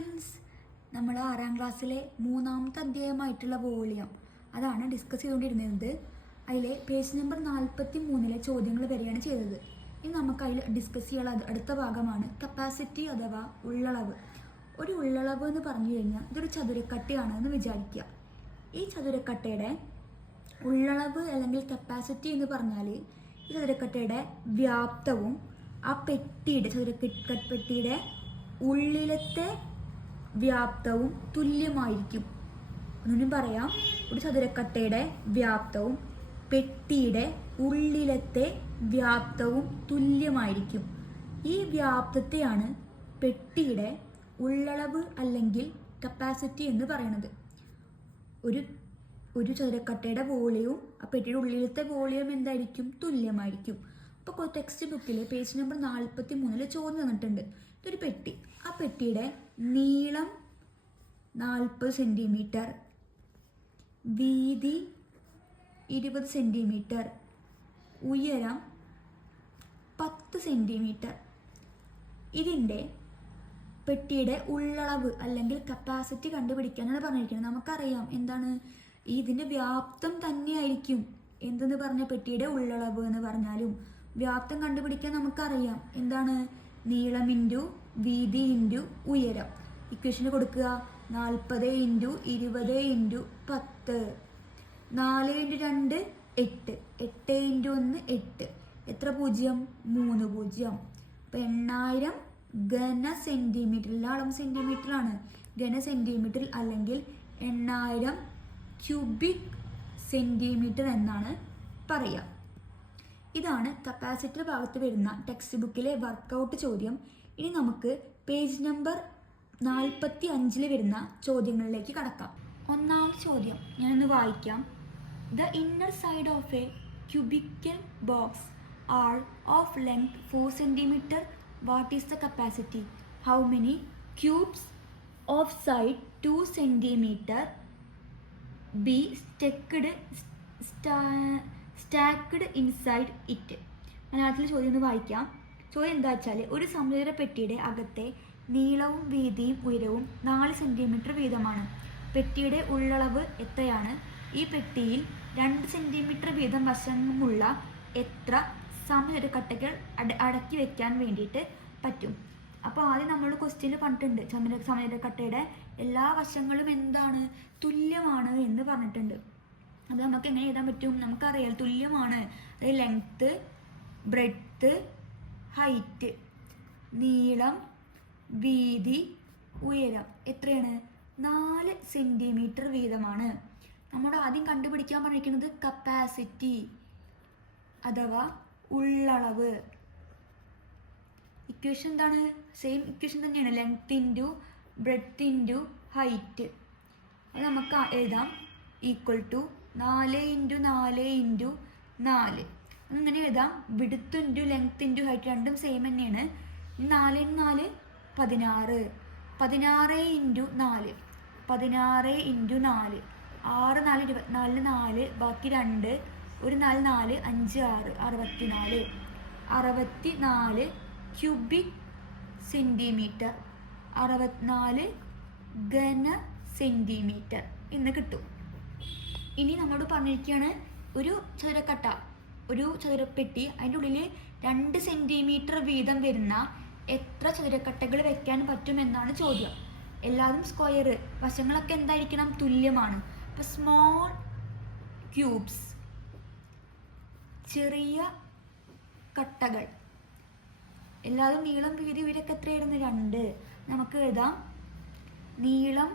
Friends, നമ്മൾ 6ാം ക്ലാസ്സിലെ 3ാമത്തെ അധ്യായമായിട്ടുള്ള volume അതാണ് ഡിസ്കസ് ചെയ്തുകൊണ്ടിരുന്നത്. അതിലെ പേജ് നമ്പർ 43 ചോദ്യങ്ങൾ വരികയാണ് ചെയ്തത്. ഇനി നമുക്ക് അതിൽ ഡിസ്കസ് ചെയ്യാനുള്ള അടുത്ത ഭാഗമാണ് കപ്പാസിറ്റി അഥവാ ഉള്ളളവ്. ഒരു ഉള്ളളവ് എന്ന് പറഞ്ഞു കഴിഞ്ഞാൽ ഇതൊരു ചതുരക്കട്ടയാണ് എന്ന് വിചാരിക്കുക. ഈ ചതുരക്കട്ടയുടെ ഉള്ളളവ് അല്ലെങ്കിൽ കപ്പാസിറ്റി എന്ന് പറഞ്ഞാൽ ഈ ചതുരക്കട്ടയുടെ വ്യാപ്തവും ആ ചതുരപ്പെട്ടിയുടെ ഉള്ളിലത്തെ വ്യാപ്തവും തുല്യമായിരിക്കും. ഒന്നും പറയാം, ഒരു ചതുരക്കട്ടയുടെ വ്യാപ്തവും പെട്ടിയുടെ ഉള്ളിലത്തെ വ്യാപ്തവും തുല്യമായിരിക്കും. ഈ വ്യാപ്തത്തെയാണ് പെട്ടിയുടെ ഉള്ളളവ് അല്ലെങ്കിൽ കപ്പാസിറ്റി എന്ന് പറയുന്നത്. ഒരു ചതുരക്കട്ടയുടെ വോളിയവും ആ പെട്ടിയുടെ ഉള്ളിലത്തെ വോളിയം എന്തായിരിക്കും? തുല്യമായിരിക്കും. അപ്പോൾ ടെക്സ്റ്റ് ബുക്കിൽ പേജ് നമ്പർ 43 ചോദ്യം തന്നിട്ടുണ്ട്. ഇതൊരു പെട്ടി. ആ പെട്ടിയുടെ നീളം 40 സെൻറ്റിമീറ്റർ, വീതി 20 സെൻറ്റിമീറ്റർ, ഉയരം 10 സെൻറ്റിമീറ്റർ. ഇതിൻ്റെ പെട്ടിയുടെ ഉള്ളളവ് അല്ലെങ്കിൽ കപ്പാസിറ്റി കണ്ടുപിടിക്കാനാണ് പറഞ്ഞിരിക്കുന്നത്. നമുക്കറിയാം എന്താണ് ഇതിൻ്റെ വ്യാപ്തം തന്നെയായിരിക്കും എന്തെന്ന് പറഞ്ഞ പെട്ടിയുടെ ഉള്ളളവ് എന്ന് പറഞ്ഞാലും വ്യാപ്തം കണ്ടുപിടിക്കാൻ നമുക്കറിയാം എന്താണ് നീളം ഇൻറ്റു വീതി ഇൻറ്റു ഉയരം. ഇക്വേഷന് കൊടുക്കുക 40 ഇൻറ്റു 20 ഇൻറ്റു 10, 4 ഇൻറ്റു 2 8, 8 ഇൻറ്റു 1 8, എത്ര 0? 3 0. അപ്പം 8000 ഘന സെൻറ്റിമീറ്റർ, അളവ് സെൻറ്റിമീറ്ററാണ്, ഘന സെൻറ്റിമീറ്റർ അല്ലെങ്കിൽ 8000 ക്യൂബിക് സെൻറ്റിമീറ്റർ എന്നാണ് പറയുക. ഇതാണ് കപ്പാസിറ്റർ ഭാഗത്ത് വരുന്ന ടെക്സ്റ്റ് ബുക്കിലെ വർക്കൗട്ട് ചോദ്യം. ഇനി നമുക്ക് പേജ് നമ്പർ 45 വരുന്ന ചോദ്യങ്ങളിലേക്ക് കടക്കാം. ഒന്നാമത്തെ ചോദ്യം ഞാനൊന്ന് വായിക്കാം. The inner side of a cubical box are of length 4 centimetre. What is the capacity? How many cubes of side 2 centimetre be stacked inside it. മലയാളത്തിൽ ചോദ്യം ഒന്ന് വായിക്കാം. ചോദ്യം എന്താ വെച്ചാൽ ഒരു സമചതുര പെട്ടിയുടെ അകത്തെ നീളവും വീതിയും ഉയരവും 4 സെൻറ്റിമീറ്റർ വീതമാണ്. പെട്ടിയുടെ ഉള്ളളവ് എത്രയാണ്? ഈ പെട്ടിയിൽ 2 സെൻറ്റിമീറ്റർ വീതം വശമുള്ള എത്ര സമചതുരക്കട്ടകൾ അടക്കി വെക്കാൻ വേണ്ടിയിട്ട് പറ്റും? അപ്പോൾ ആദ്യം നമ്മൾ ക്വസ്റ്റ്യനിൽ പറഞ്ഞിട്ടുണ്ട് സമചതുരക്കട്ടയുടെ എല്ലാ വശങ്ങളും എന്താണ്? തുല്യമാണ് എന്ന് പറഞ്ഞിട്ടുണ്ട്. അത് നമുക്ക് എങ്ങനെ എഴുതാൻ പറ്റും? നമുക്കറിയാം തുല്യമാണ്. അതായത് ലെങ്ത്ത്, ബ്രെഡ്ത്ത്, ഹൈറ്റ്, നീളം, വീതി, ഉയരം എത്രയാണ്? 4 സെൻറ്റിമീറ്റർ വീതമാണ്. നമ്മൾ ആദ്യം കണ്ടുപിടിക്കാൻ പറഞ്ഞിരിക്കുന്നത് കപ്പാസിറ്റി അഥവാ ഉള്ളളവ്. ഇക്വേഷൻ എന്താണ്? സെയിം ഇക്വേഷൻ തന്നെയാണ്, length into breadth into height. അത് നമുക്ക് എഴുതാം ഈക്വൽ ടു 4 ഇൻറ്റു 4 ഇൻറ്റു 4. അങ്ങനെ എഴുതാം. Width into length into height രണ്ടും സെയിം തന്നെയാണ്. 4 ഇൻറ്റു 4 16, 16 ഇൻറ്റു 4 16 ഇൻറ്റു 4 6 4 24 4 ബാക്കി 2 1 4 4 5 6 64 64 ക്യൂബിക് സെൻറ്റിമീറ്റർ, 64 ഘന സെൻറ്റിമീറ്റർ എന്ന് കിട്ടും. ഇനി നമ്മളോട് പറഞ്ഞിരിക്കുകയാണ് ഒരു ചതുരക്കട്ട, ഒരു ചതുരപ്പെട്ടി, അതിൻ്റെ ഉള്ളിൽ 2 സെൻറ്റിമീറ്റർ വീതം വരുന്ന എത്ര ചതുരക്കട്ടകൾ വെക്കാൻ പറ്റുമെന്നാണ് ചോദ്യം. എല്ലാതും സ്ക്വയർ, വശങ്ങളൊക്കെ എന്തായിരിക്കണം? തുല്യമാണ്. അപ്പോൾ സ്മോൾ ക്യൂബ്സ്, ചെറിയ കട്ടകൾ, എല്ലാതും നീളം വീതി ഉയരമൊക്കെ എത്രയായിരുന്നു? 2. നമുക്ക് എഴുതാം നീളം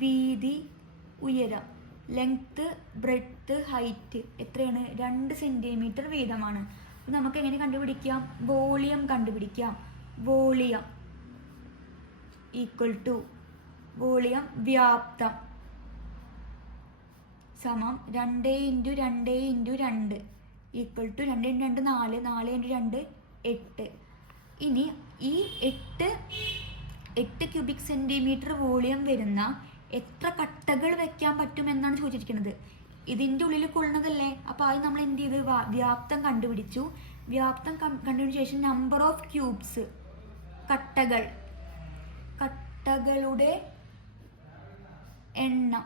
വീതി ഉയരം, ലെങ്ത്ത് ബ്രെഡ്ത്ത് ഹൈറ്റ് എത്രയാണ്? 2 സെൻറ്റിമീറ്റർ വീതമാണ്. അപ്പോൾ നമുക്ക് എങ്ങനെ കണ്ടുപിടിക്കാം? വോളിയം കണ്ടുപിടിക്കാം. വോളിയം ഈക്വൽ ടു വോളിയം വ്യാപ്തം സമം 2 into 2 into 2 equal to 2 into 2 4, 4 into 2 8. ഇനി ഈ 8 ക്യൂബിക് സെൻറ്റിമീറ്റർ വോളിയം വരുന്ന എത്ര കട്ടകൾ വെക്കാൻ പറ്റുമെന്നാണ് ചോദിച്ചിരിക്കുന്നത്. ഇതിൻ്റെ ഉള്ളിൽ കൊള്ളുന്നതല്ലേ. അപ്പോൾ ആദ്യം നമ്മൾ എന്ത് ചെയ്ത് വ്യാപ്തം കണ്ടുപിടിച്ചു. വ്യാപ്തം കണ്ടുപിടിച്ച ശേഷം നമ്പർ ഓഫ് ക്യൂബ്സ്, കട്ടകൾ കട്ടകളുടെ എണ്ണം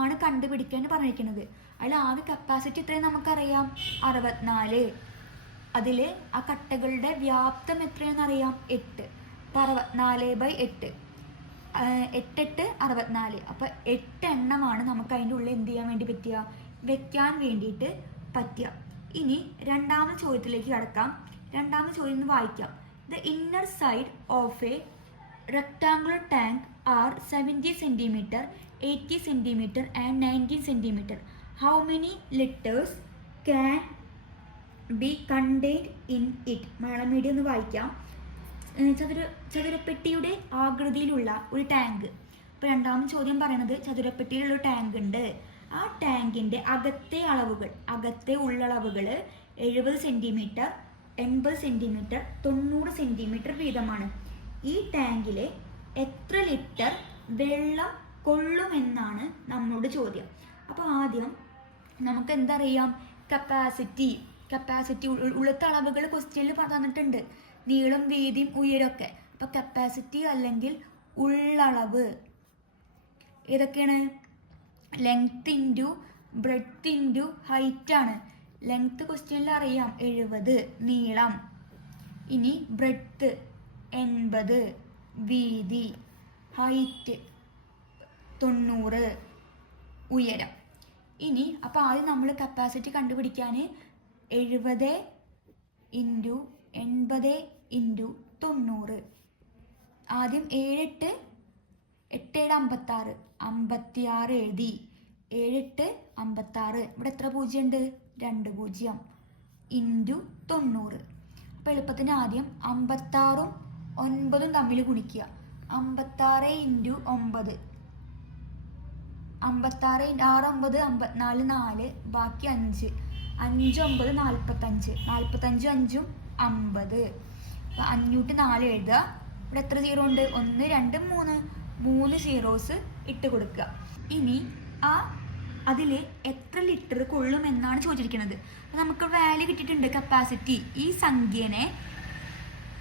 ആണ് കണ്ടുപിടിക്കാൻ പറഞ്ഞിരിക്കുന്നത്. അതിൽ ആകെ കപ്പാസിറ്റി എത്രയും നമുക്കറിയാം 64. അതിൽ ആ കട്ടകളുടെ വ്യാപ്തം എത്രയാണെന്ന് അറിയാം 8. അപ്പോൾ 64/8 8 64. അപ്പോൾ 8 എണ്ണമാണ് നമുക്ക് അതിൻ്റെ ഉള്ളിൽ എന്ത് ചെയ്യാൻ വേണ്ടി പറ്റുക, വെക്കാൻ വേണ്ടിയിട്ട് പറ്റുക. ഇനി രണ്ടാമത്തെ ചോദ്യത്തിലേക്ക് കടക്കാം. രണ്ടാമത്തെ ചോദ്യം ഒന്ന് വായിക്കാം. The inner side of a rectangular tank are 70 centimeter, 80 centimeter and 90 centimeter. How many liters can be contained in it? Malayalam medium ഒന്ന് വായിക്കാം. ചതുരപ്പെട്ടിയുടെ ആകൃതിയിലുള്ള ഒരു ടാങ്ക്. അപ്പോൾ രണ്ടാമത്തെ ചോദ്യം പറയുന്നത് ചതുരപ്പെട്ടിയിലുള്ള ടാങ്ക് ഉണ്ട്. ആ ടാങ്കിൻ്റെ അകത്തെ ഉള്ളളവുകൾ 70 സെൻറ്റിമീറ്റർ, 80 സെൻറ്റിമീറ്റർ, 90 സെൻറ്റിമീറ്റർ വീതമാണ്. ഈ ടാങ്കിലെ എത്ര ലിറ്റർ വെള്ളം കൊള്ളുമെന്നാണ് നമ്മളോട് ചോദ്യം. അപ്പോൾ ആദ്യം നമുക്ക് എന്തറിയാം, കപ്പാസിറ്റി ഉള്ളത്തെ അളവുകൾ ക്വസ്റ്റ്യനിൽ തന്നിട്ടുണ്ട്, നീളം, വീതിയും, ഉയരമൊക്കെ. അപ്പോൾ കപ്പാസിറ്റി അല്ലെങ്കിൽ ഉള്ളളവ് ഏതൊക്കെയാണ്? Length into breadth into height ആണ്. ലെങ്ത് ക്വസ്റ്റ്യനിൽ അറിയാം 70, നീളം. ഇനി ബ്രെഡ്ത്ത് 80, വീതി, ഹൈറ്റ് 90, ഉയരം. ഇനി അപ്പോൾ ആദ്യം നമ്മൾ കപ്പാസിറ്റി കണ്ടുപിടിക്കാൻ 70 ഇൻറ്റു 80 ഇൻറ്റു 90. ആദ്യം 7 8 56 56 എഴുതി. 7 56. ഇവിടെ എത്ര പൂജ്യം ഉണ്ട്? 2 പൂജ്യം ഇൻറ്റു 90. അപ്പോൾ എളുപ്പത്തിന് ആദ്യം 56ഉം 9ഉം തമ്മിൽ ഗുണിക്കുക. 56 ഇൻറ്റു 9, 56 6 9 54 4, ബാക്കി 5 5 9 45, 45 5 50. അപ്പോൾ 504 എഴുതുക. ഇവിടെ എത്ര സീറോ ഉണ്ട്? 1 2 3 3 സീറോസ് ഇട്ട് കൊടുക്കുക. ഇനി അതിൽ എത്ര ലിറ്റർ കൊള്ളുമെന്നാണ് ചോദിച്ചിരിക്കുന്നത്. നമുക്ക് വാല്യൂ കിട്ടിയിട്ടുണ്ട് കപ്പാസിറ്റി. ഈ സംഖ്യനെ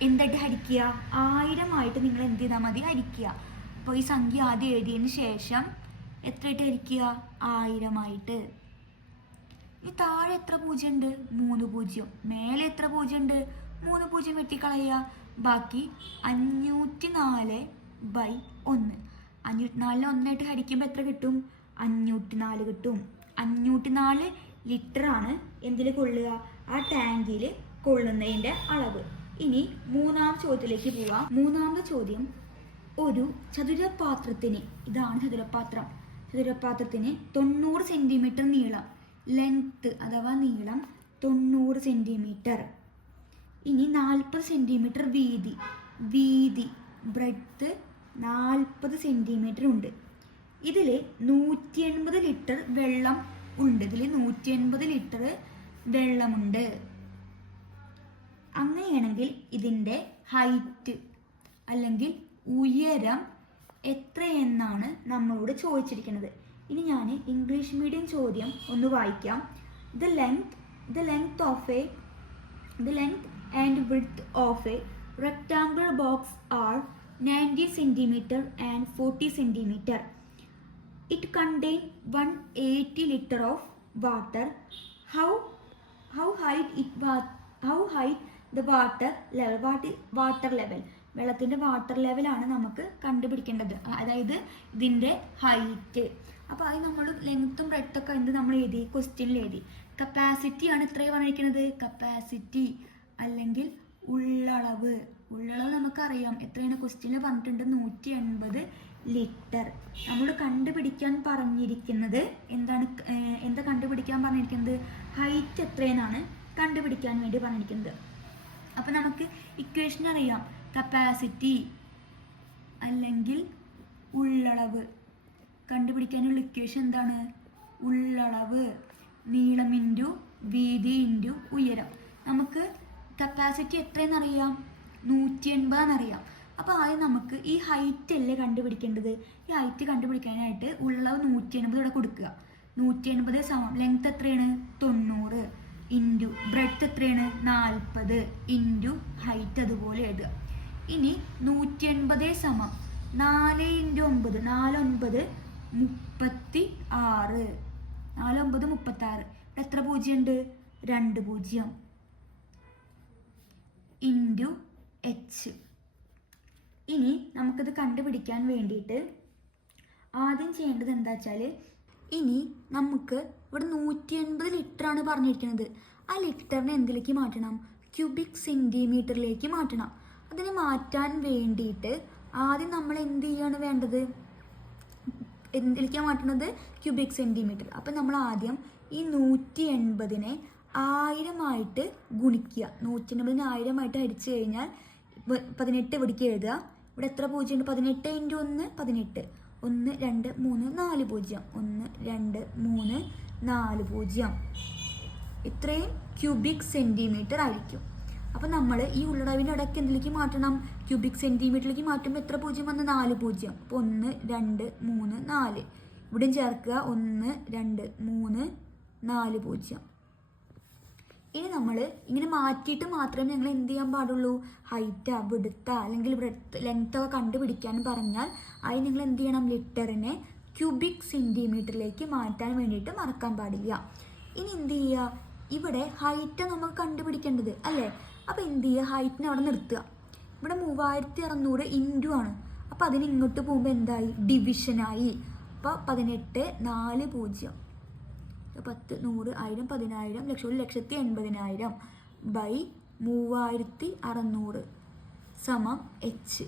എന്തായിട്ട് ഹരിക്കുക? 1000 ആയിട്ട് നിങ്ങൾ എന്ത് ചെയ്താൽ മതി? ഹരിക്കുക. അപ്പോൾ ഈ സംഖ്യ ആദ്യം എഴുതിയതിന് ശേഷം എത്രയായിട്ട് ഹരിക്കുക? 1000 ആയിട്ട്. ഈ താഴെ എത്ര പൂജ്യം ഉണ്ട്? 3 പൂജ്യം. മേലെ എത്ര പൂജ്യം ഉണ്ട്? 3 പൂജ്യം വെട്ടിക്കളയുക. ബാക്കി 504/1. 504 1ആയിട്ട് ഹരിക്കുമ്പോൾ എത്ര കിട്ടും? 504 കിട്ടും. 504 ലിറ്ററാണ് എന്തിൽ കൊള്ളുക? ആ ടാങ്കിൽ കൊള്ളുന്നതിൻ്റെ അളവ്. ഇനി മൂന്നാമത്തെ ചോദ്യത്തിലേക്ക് പോവാം. മൂന്നാമത്തെ ചോദ്യം, ഒരു ചതുരപാത്രത്തിന്, ഇതാണ് ചതുരപാത്രത്തിന് 90 സെൻറ്റിമീറ്റർ നീളം, ലെങ്ത്ത് അഥവാ നീളം 90 സെൻറ്റിമീറ്റർ. ഇനി 40 സെൻറ്റിമീറ്റർ വീതി ബ്രെഡ്ത്ത് 40 സെൻറ്റിമീറ്റർ ഉണ്ട്. ഇതിൽ 180 ലിറ്റർ വെള്ളം ഉണ്ട്. വെള്ളമുണ്ട്. അങ്ങനെയാണെങ്കിൽ ഇതിൻ്റെ ഹൈറ്റ് അല്ലെങ്കിൽ ഉയരം എത്രയെന്നാണ് നമ്മളോട് ചോദിച്ചിരിക്കുന്നത്. ഇനി ഞാൻ ഇംഗ്ലീഷ് മീഡിയം ചോദ്യം ഒന്ന് വായിക്കാം. The length and width of A rectangular box are 90 centimeter and 40 centimeter. It contains 180 liter of water. How high the water level? വെള്ളത്തിൻ്റെ വാട്ടർ ലെവലാണ് നമുക്ക് കണ്ടുപിടിക്കേണ്ടത്. അതായത് ഇതിൻ്റെ ഹൈറ്റ്. അപ്പോൾ അത് നമ്മൾ ലെങ്ത്തും ബ്രെഡ്ത്തൊക്കെ എന്ത് നമ്മൾ എഴുതി? ക്വസ്റ്റ്യനിൽ എഴുതി. കപ്പാസിറ്റിയാണ് ഇത്രയും പറഞ്ഞിരിക്കുന്നത്. കപ്പാസിറ്റി അല്ലെങ്കിൽ ഉള്ളളവ് നമുക്കറിയാം എത്രയാണ് ക്വസ്റ്റ്യനിൽ പറഞ്ഞിട്ടുണ്ട്? 180 ലിറ്റർ. നമ്മൾ കണ്ടുപിടിക്കാൻ പറഞ്ഞിരിക്കുന്നത് എന്താ കണ്ടുപിടിക്കാൻ പറഞ്ഞിരിക്കുന്നത്? ഹൈറ്റ് എത്രയെന്നാണ് കണ്ടുപിടിക്കാൻ വേണ്ടി പറഞ്ഞിരിക്കുന്നത്. അപ്പോൾ നമുക്ക് ഇക്വേഷൻ അറിയാം. കപ്പാസിറ്റി അല്ലെങ്കിൽ ഉള്ളളവ് കണ്ടുപിടിക്കാനുള്ള ഇക്വേഷൻ എന്താണ്? ഉള്ളളവ് നീളം ഇൻറ്റു വീതി ഇൻറ്റു ഉയരം. നമുക്ക് കപ്പാസിറ്റി എത്രയെന്നറിയാം? 180 അറിയാം. അപ്പോൾ ആദ്യം നമുക്ക് ഈ ഹൈറ്റ് അല്ലേ കണ്ടുപിടിക്കേണ്ടത്. ഈ ഹൈറ്റ് കണ്ടുപിടിക്കാനായിട്ട് ഉള്ളളവ് 180 ഇവിടെ കൊടുക്കുക. 180 സമം ലെങ്ത് എത്രയാണ്? 90 ഇൻറ്റു ബ്രെഡ്ത്ത് എത്രയാണ്? 40 ഇൻറ്റു ഹൈറ്റ് അതുപോലെ എഴുതുക. ഇനി 180 സമം 4 × 9 4 9 36 4 9 36. എത്ര പൂജ്യം ഉണ്ട്? 2 പൂജ്യം ഇൻറ്റു എച്ച്. ഇനി നമുക്കിത് കണ്ടുപിടിക്കാൻ വേണ്ടിയിട്ട് ആദ്യം ചെയ്യേണ്ടത് എന്താ വെച്ചാൽ, ഇനി നമുക്ക് ഇവിടെ 180 ലിറ്ററാണ് പറഞ്ഞിരിക്കുന്നത്. ആ ലിറ്ററിനെ എന്തിലേക്ക് മാറ്റണം? ക്യൂബിക് സെൻറ്റിമീറ്ററിലേക്ക് മാറ്റണം. അതിനെ മാറ്റാൻ വേണ്ടിയിട്ട് ആദ്യം നമ്മൾ എന്ത് ചെയ്യാണ് വേണ്ടത്? എന്തിലേക്കാണ് മാറ്റുന്നത്? Cubic centimetre. അപ്പം നമ്മൾ ആദ്യം ഈ 180നെ 1000 ഗുണിക്കുക. 180നെ 1000 ഹരിച്ചു കഴിഞ്ഞാൽ 18 ഇവിടേക്ക് എഴുതുക. ഇവിടെ എത്ര പൂജ്യം ഉണ്ട്? 18 × 1 18. 1 2 3 4 പൂജ്യം. 1 2 3 4 പൂജ്യം. ഇത്രയും ക്യൂബിക് സെൻറ്റിമീറ്റർ ആയിരിക്കും. അപ്പം നമ്മൾ ഈ ഉള്ളടവിൻ്റെ ഇടയ്ക്ക് എന്തിലേക്ക് മാറ്റണം? ക്യൂബിക് സെൻറ്റിമീറ്ററിലേക്ക് മാറ്റുമ്പോൾ എത്ര പൂജ്യം വന്ന്? 4 പൂജ്യം. അപ്പോൾ 1 2 3 4. ഇവിടെയും ചേർക്കുക. 1 2 3 4 പൂജ്യം. ഇനി നമ്മൾ ഇങ്ങനെ മാറ്റിയിട്ട് മാത്രമേ ഞങ്ങൾ എന്ത് ചെയ്യാൻ പാടുള്ളൂ? ഹൈറ്റാ വിടുത്ത അല്ലെങ്കിൽ ലെങ്ത് കണ്ടുപിടിക്കാൻ പറഞ്ഞാൽ അതിന് നിങ്ങൾ എന്ത് ചെയ്യണം? ലിറ്ററിനെ ക്യൂബിക് സെൻറ്റിമീറ്ററിലേക്ക് മാറ്റാൻ വേണ്ടിയിട്ട് മറക്കാൻ പാടില്ല. ഇനി എന്ത് ചെയ്യുക? ഇവിടെ ഹൈറ്റ് നമുക്ക് കണ്ടുപിടിക്കേണ്ടത് അല്ലേ? അപ്പോൾ എന്ത് ചെയ്യുക? ഹൈറ്റിനെ അവിടെ നിർത്തുക. ഇവിടെ 3600 ഇൻറ്റു ആണ്. അപ്പോൾ അതിന് ഇങ്ങോട്ട് പോകുമ്പോൾ എന്തായി? ഡിവിഷനായി. അപ്പോൾ 18 4 പൂജ്യം 10 100 1000 10000 ലക്ഷം 1,80,000 ബൈ 3600 സമം എച്ച്.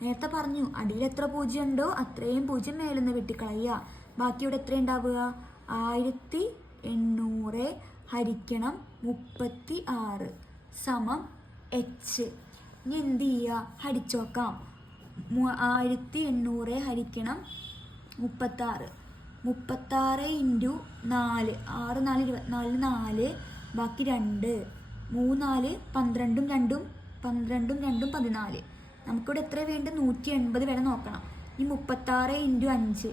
നേരത്തെ പറഞ്ഞു അടിയിൽ എത്ര പൂജ്യം ഉണ്ടോ അത്രയും പൂജ്യം മേലെന്ന് വെട്ടിക്കളയുക. ബാക്കി ഇവിടെ എത്ര ഉണ്ടാവുക? 1800 ഹരിക്കണം 36 സമം എച്ച്. ഇനി എന്ത് ചെയ്യുക? ഹരിച്ചോക്കാം. 1800 ഹരിക്കണം 36. 36 ഇൻറ്റു 4 6 4 24 4 ബാക്കി 2 3 4 12 2 12 2 14. നമുക്കിവിടെ എത്ര വേണ്ട? 180 വരെ നോക്കണം. ഈ 36 ഇൻറ്റു 5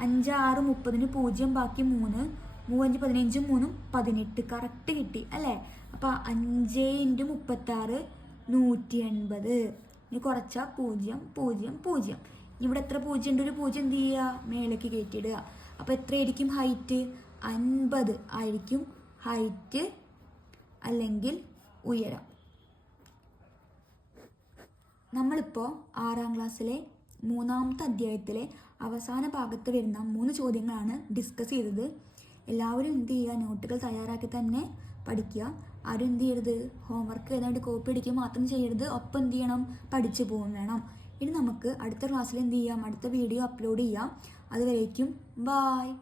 5 6 30 0 ബാക്കി 3 3 5 15 3 18 കറക്റ്റ് കിട്ടി അല്ലേ? അപ്പോൾ 5 ഇൻറ്റു 36 180. ഇനി കുറച്ചാൽ 0 0 0. ഇവിടെ എത്ര പൂജ്യം ഉണ്ട്? ഒരു പൂജ്യം എന്ത് ചെയ്യുക? മേലേക്ക് കയറ്റിയിടുക. അപ്പോൾ എത്രയായിരിക്കും ഹൈറ്റ്? 50 ആയിരിക്കും ഹൈറ്റ് അല്ലെങ്കിൽ ഉയരം. നമ്മളിപ്പോൾ 6ാം ക്ലാസ്സിലെ 3ാമത്തെ അധ്യായത്തിലെ അവസാന ഭാഗത്ത് വരുന്ന 3 ചോദ്യങ്ങളാണ് ഡിസ്കസ് ചെയ്തത്. എല്ലാവരും എന്ത് ചെയ്യുക? നോട്ടുകൾ തയ്യാറാക്കി തന്നെ പഠിക്കുക. ആരും എന്ത് ചെയ്യരുത്? ഹോംവർക്ക് ഏതാണ്ട് കോപ്പി അടിക്കുക മാത്രം ചെയ്യരുത്. ഒപ്പം എന്ത് ചെയ്യണം? പഠിച്ചു പോകും വേണം. ഇനി നമുക്ക് അടുത്ത ക്ലാസ്സിൽ എന്ത് ചെയ്യാം? അടുത്ത വീഡിയോ അപ്ലോഡ് ചെയ്യാം. അതുവരേക്കും ബായ്.